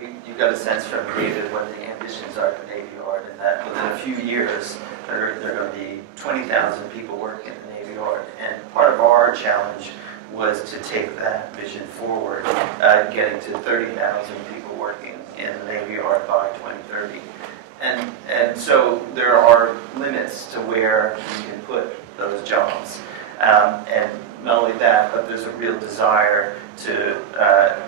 You got a sense from David what the ambitions are for Navy Yard, and that within a few years there are going to be 20,000 people working in the Navy Yard. And part of our challenge was to take that vision forward, getting to 30,000 people working in the Navy Yard by 2030. And so there are limits to where you can put those jobs. And not only that, but there's a real desire to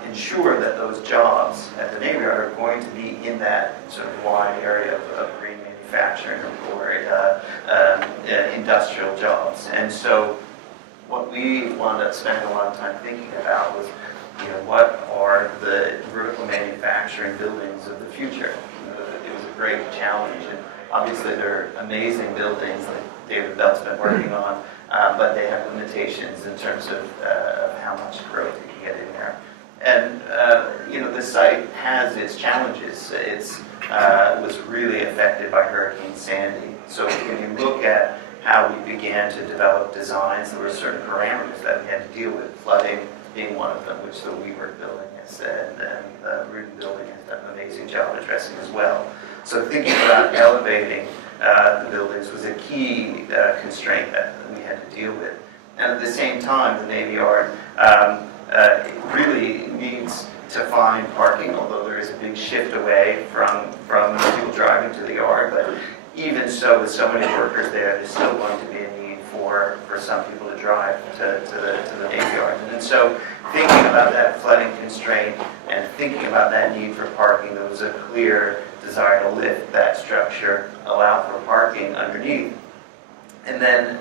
ensure that those jobs at the Navy Yard are going to be in that sort of wide area of green manufacturing or industrial jobs. And so what we wound up spending a lot of time thinking about was, what are the vertical manufacturing buildings of the future? It was a great challenge, and obviously they're amazing buildings like David Belt's been working on, but they have limitations in terms of how much growth you can get in there. And the site has its challenges. It was really affected by Hurricane Sandy. So when you look at how we began to develop designs, there were certain parameters that we had to deal with, flooding being one of them, which the WeWork building has said, and the Rudin building has done an amazing job addressing as well. So thinking about elevating the buildings was a key constraint that we had to deal with. And at the same time, the Navy Yard really needs to find parking, although there is a big shift away from people driving to the yard. But even so, with so many workers there, there's still going to be a need for some people to drive to the Navy Yard. And so thinking about that flooding constraint and thinking about that need for parking, there was a clear desire to lift that structure, allow for parking underneath. And then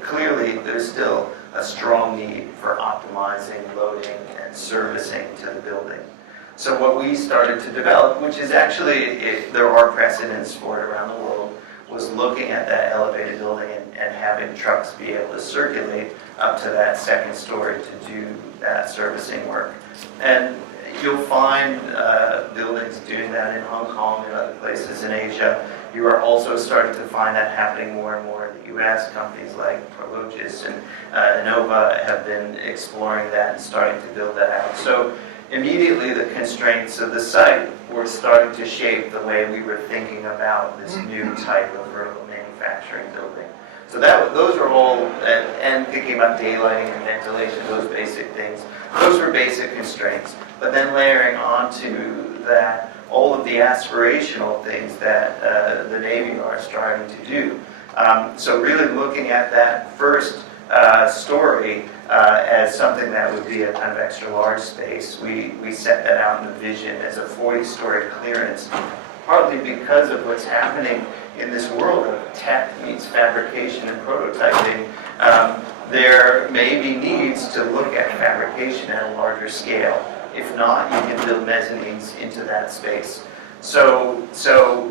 clearly there's still a strong need for optimizing, loading, and servicing to the building. So what we started to develop, which is actually, there are precedents for it around the world, was looking at that elevated building and having trucks be able to circulate up to that second story to do that servicing work. And you'll find buildings doing that in Hong Kong and other places in Asia. You are also starting to find that happening more and more in the U.S. Companies like Prologis and Innova have been exploring that and starting to build that out. So immediately the constraints of the site were starting to shape the way we were thinking about this new type of vertical manufacturing building. So those are all, and thinking about daylighting and ventilation, those basic things, those were basic constraints. But then layering onto that all of the aspirational things that the Navy are striving to do. So really looking at that first story as something that would be a kind of extra large space. We set that out in the vision as a 40-story clearance, partly because of what's happening in this world of tech meets fabrication and prototyping. There may be needs to look at fabrication at a larger scale. If not, you can build mezzanines into that space. So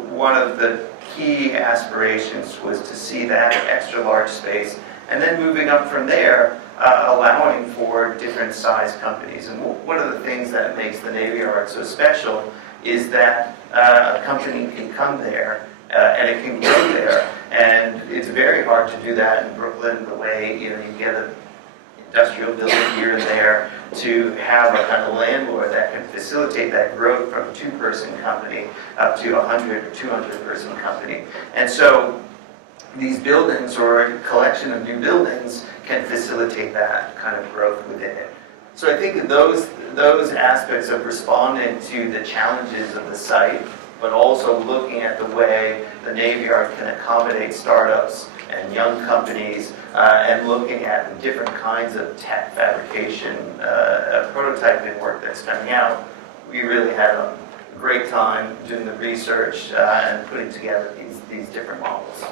one of the key aspirations was to see that extra large space, and then moving up from there, allowing for different size companies. And one of the things that makes the Navy Yard so special is that a company can come there and it can grow there. And it's very hard to do that in Brooklyn, the way you get an industrial building here and there, to have a kind of landlord that can facilitate that growth from a 2-person company up to a 100 or 200-person company. And so these buildings, or a collection of new buildings, can facilitate that kind of growth within it. So I think that those aspects of responding to the challenges of the site, but also looking at the way the Navy Yard can accommodate startups and young companies, and looking at the different kinds of tech fabrication, prototyping work that's coming out, we really had a great time doing the research and putting together these different models.